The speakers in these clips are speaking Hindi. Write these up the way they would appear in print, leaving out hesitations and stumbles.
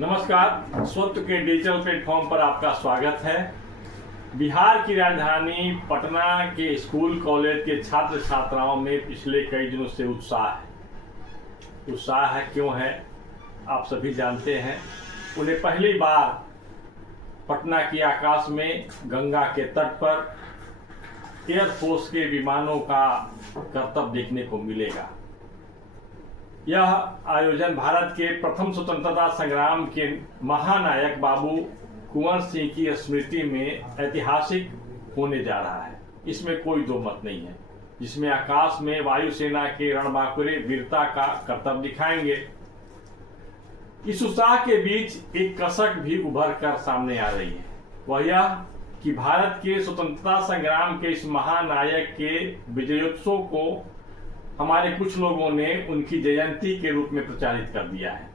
नमस्कार। स्वत्व के डिजिटल प्लेटफॉर्म पर आपका स्वागत है। बिहार की राजधानी पटना के स्कूल कॉलेज के छात्र छात्राओं में पिछले कई दिनों से उत्साह है। क्यों है आप सभी जानते हैं। उन्हें पहली बार पटना के आकाश में गंगा के तट पर एयरफोर्स के विमानों का करतब देखने को मिलेगा। यह आयोजन भारत के प्रथम स्वतंत्रता संग्राम के महानायक बाबू कुंवर सिंह की स्मृति में ऐतिहासिक होने जा रहा है। इसमें कोई दो मत नहीं है। जिसमें आकाश में वायुसेना के रणबांकुरे वीरता का करतब दिखाएंगे। इस उत्साह के बीच एक कसक भी उभर कर सामने आ रही है। वह यह कि भारत के स्वतंत्रता संग्राम के इस महानायक के विजयोत्सव को हमारे कुछ लोगों ने उनकी जयंती के रूप में प्रचारित कर दिया है।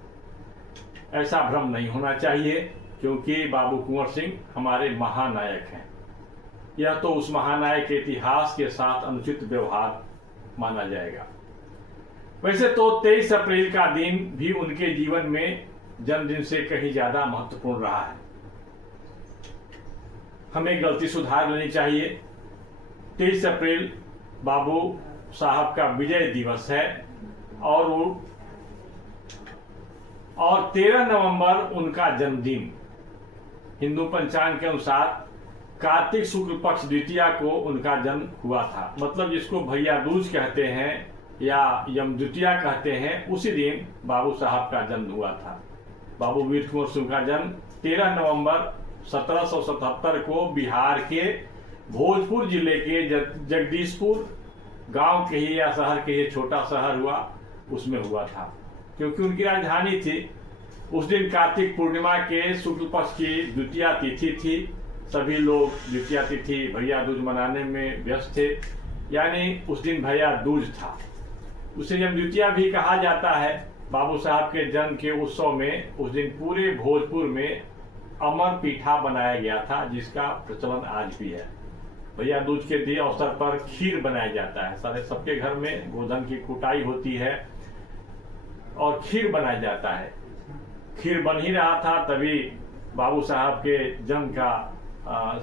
ऐसा भ्रम नहीं होना चाहिए, क्योंकि बाबू कुंवर सिंह हमारे महानायक हैं। यह तो उस महानायक के इतिहास के साथ अनुचित व्यवहार माना जाएगा। वैसे तो 23 अप्रैल का दिन भी उनके जीवन में जन्मदिन से कहीं ज्यादा महत्वपूर्ण रहा है। हमें गलती सुधार लेनी चाहिए। 23 अप्रैल बाबू साहब का विजय दिवस है और 13 नवंबर उनका जन्मदिन। हिंदू पंचांग के अनुसार कार्तिक शुक्ल पक्ष द्वितीया को उनका जन्म हुआ था। मतलब जिसको भैया दूज कहते हैं या यम द्वितीया कहते हैं, उसी दिन बाबू साहब का जन्म हुआ था। बाबू वीर कुंवर सिंह का जन्म 13 नवंबर 1777 को बिहार के भोजपुर जिले के जगदीशपुर गांव के ही या शहर के ही छोटा शहर हुआ, उसमें हुआ था। क्योंकि उनकी राजधानी थी। उस दिन कार्तिक पूर्णिमा के शुक्ल पक्ष की द्वितीया तिथि थी। सभी लोग द्वितीया तिथि भैया दूज मनाने में व्यस्त थे। यानी उस दिन भैया दूज था। उसे जब द्वितीया भी कहा जाता है। बाबू साहब के जन्म के उत्सव में उस दिन पूरे भोजपुर में अमर पीठा बनाया गया था, जिसका प्रचलन आज भी है। भैया दूज के दिए अवसर पर खीर बनाया जाता है। सारे सबके घर में गोधन की कुटाई होती है और खीर बनाया जाता है। खीर बन ही रहा था, तभी बाबू साहब के जन्म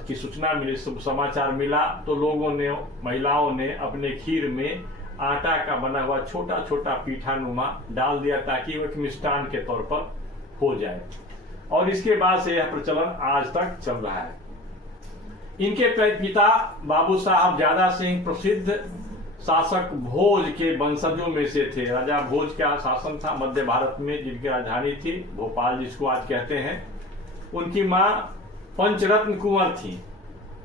की सूचना मिली, समाचार मिला। तो लोगों ने, महिलाओं ने अपने खीर में आटा का बना हुआ छोटा छोटा पीठानुमा डाल दिया, ताकि वो एक मिष्टान के तौर पर हो जाए। और इसके बाद से यह प्रचलन आज तक चल रहा है। इनके पिता बाबू साहब ज्यादा सिंह प्रसिद्ध शासक भोज के वंशजों में से थे। राजा भोज का शासन था मध्य भारत में, जिनकी राजधानी थी भोपाल, जिसको आज कहते हैं। उनकी मां पंचरत्न कुंवर थी।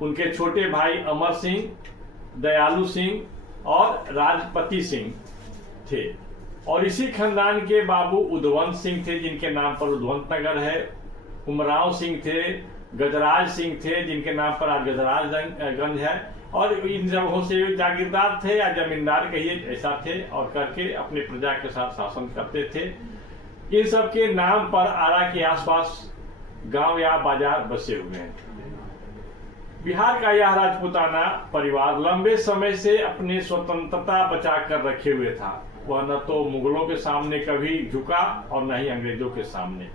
उनके छोटे भाई अमर सिंह, दयालु सिंह और राजपति सिंह थे। और इसी खानदान के बाबू उद्वंत सिंह थे, जिनके नाम पर उद्वंत नगर है। उमराव सिंह थे, गजराज सिंह थे, जिनके नाम पर आज गजराजगंज है। और इन जगहों से जागीरदार थे या जमींदार कहिए, ऐसा थे। और करके अपने प्रजा के साथ शासन करते थे। इन सब के नाम पर आरा के आसपास गांव या बाजार बसे हुए हैं। बिहार का यह राजपूताना परिवार लंबे समय से अपनी स्वतंत्रता बचा कर रखे हुए था। वह न तो मुगलों के सामने कभी झुका और न ही अंग्रेजों के सामने।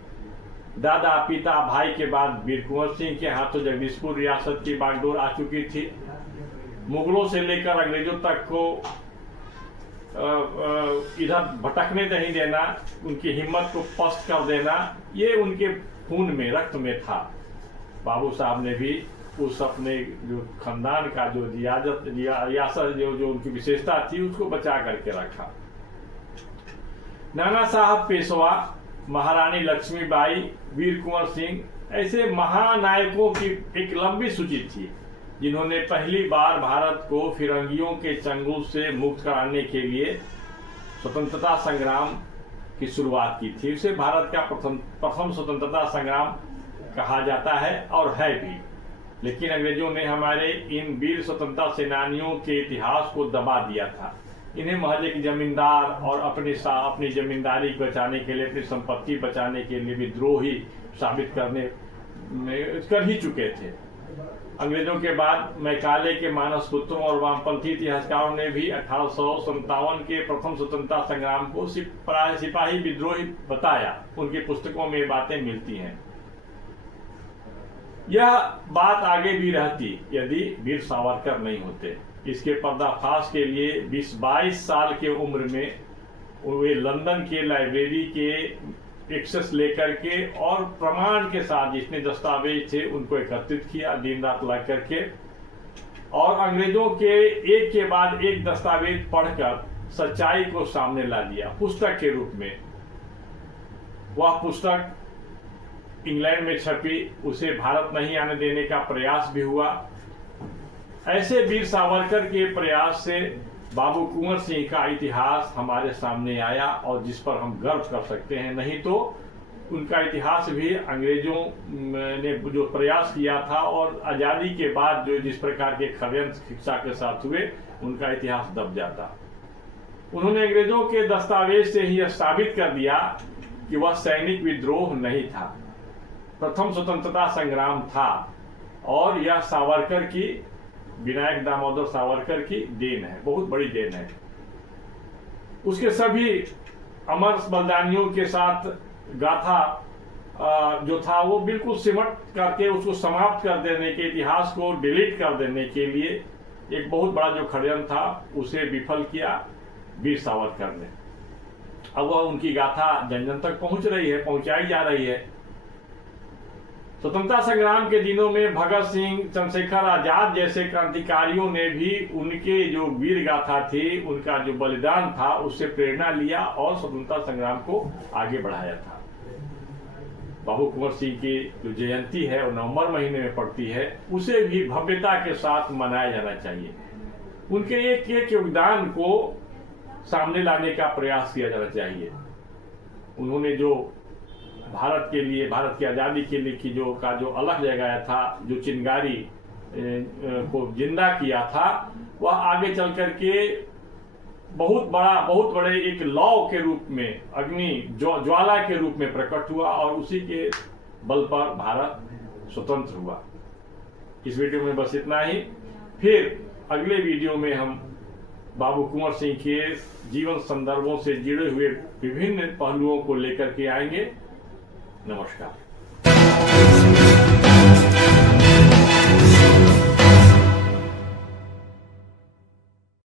दादा, पिता, भाई के बाद वीर कुंवर सिंह के हाथों जगदीशपुर रियासत की बागडोर आ चुकी थी। मुगलों से लेकर अंग्रेजों तक को इधर भटकने नहीं देना, उनकी हिम्मत को पस्त कर देना, ये उनके खून में, रक्त में था। बाबू साहब ने भी उस अपने जो खानदान का जो रियासत जो उनकी विशेषता थी, उसको बचा करके रखा। नाना साहब पेशवा, महारानी लक्ष्मीबाई, वीर कुंवर सिंह, ऐसे महानायकों की एक लंबी सूची थी, जिन्होंने पहली बार भारत को फिरंगियों के चंगुल से मुक्त कराने के लिए स्वतंत्रता संग्राम की शुरुआत की थी। उसे भारत का प्रथम स्वतंत्रता संग्राम कहा जाता है और है भी। लेकिन अंग्रेजों ने हमारे इन वीर स्वतंत्रता सेनानियों के इतिहास को दबा दिया था। इन्हें महज एक जमींदार और अपनी जमींदारी बचाने के लिए, अपनी संपत्ति बचाने के लिए विद्रोही साबित कर ही चुके थे। अंग्रेजों के बाद मैकाले के मानस पुत्रों और वामपंथी इतिहासकारों ने भी 1857 के प्रथम स्वतंत्रता संग्राम को सिपाही विद्रोह बताया। उनकी पुस्तकों में बातें मिलती हैं। यह बात आगे भी रहती यदि वीर सावरकर नहीं होते। इसके पर्दाफाश के लिए 20-22 साल के उम्र में वे लंदन के लाइब्रेरी के एक्सेस लेकर के और प्रमाण के साथ जितने दस्तावेज थे उनको एकत्रित किया, दिन रात लग करके, और अंग्रेजों के एक के बाद एक दस्तावेज पढ़कर सच्चाई को सामने ला दिया पुस्तक के रूप में। वह पुस्तक इंग्लैंड में छपी, उसे भारत नहीं आने देने का प्रयास भी हुआ। ऐसे वीर सावरकर के प्रयास से बाबू कुंवर सिंह का इतिहास हमारे सामने आया और जिस पर हम गर्व कर सकते हैं। नहीं तो उनका इतिहास भी अंग्रेजों ने जो प्रयास किया था और आज़ादी के बाद जो जिस प्रकार के षड्यंत्र शिक्षा के साथ हुए, उनका इतिहास दब जाता। उन्होंने अंग्रेजों के दस्तावेज से ही यह साबित कर दिया कि वह सैनिक विद्रोह नहीं था, प्रथम स्वतंत्रता संग्राम था, और यह सावरकर की, विनायक दामोदर सावरकर की देन है, बहुत बड़ी देन है। उसके सभी अमर बलिदानियों के साथ गाथा जो था वो बिल्कुल सिमट करके उसको समाप्त कर देने के, इतिहास को डिलीट कर देने के लिए एक बहुत बड़ा जो षड्यंत्र था उसे विफल किया वीर सावरकर ने। अब वह उनकी गाथा जन जन तक पहुंच रही है, पहुंचाई जा रही है। स्वतंत्रता संग्राम के दिनों में भगत सिंह, चंद्रशेखर आजाद जैसे क्रांतिकारियों ने भी उनके जो वीर गाथा थी, उनका जो बलिदान था, उससे प्रेरणा लिया और स्वतंत्रता संग्राम को आगे बढ़ाया था। बाबू कुंवर सिंह की जो जयंती है वो नवंबर महीने में पड़ती है, उसे भी भव्यता के साथ मनाया जाना चाहिए। उनके एक एक योगदान को सामने लाने का प्रयास किया जाना चाहिए। उन्होंने जो भारत के लिए, भारत की आज़ादी के लिए की जो अलग जगाया था, जो चिंगारी को जिंदा किया था, वह आगे चल करके बहुत बड़े एक लौ के रूप में, अग्नि ज्वाला के रूप में प्रकट हुआ और उसी के बल पर भारत स्वतंत्र हुआ। इस वीडियो में बस इतना ही। फिर अगले वीडियो में हम बाबू कुंवर सिंह के जीवन संदर्भों से जुड़े हुए विभिन्न पहलुओं को लेकर के आएंगे। नमस्कार।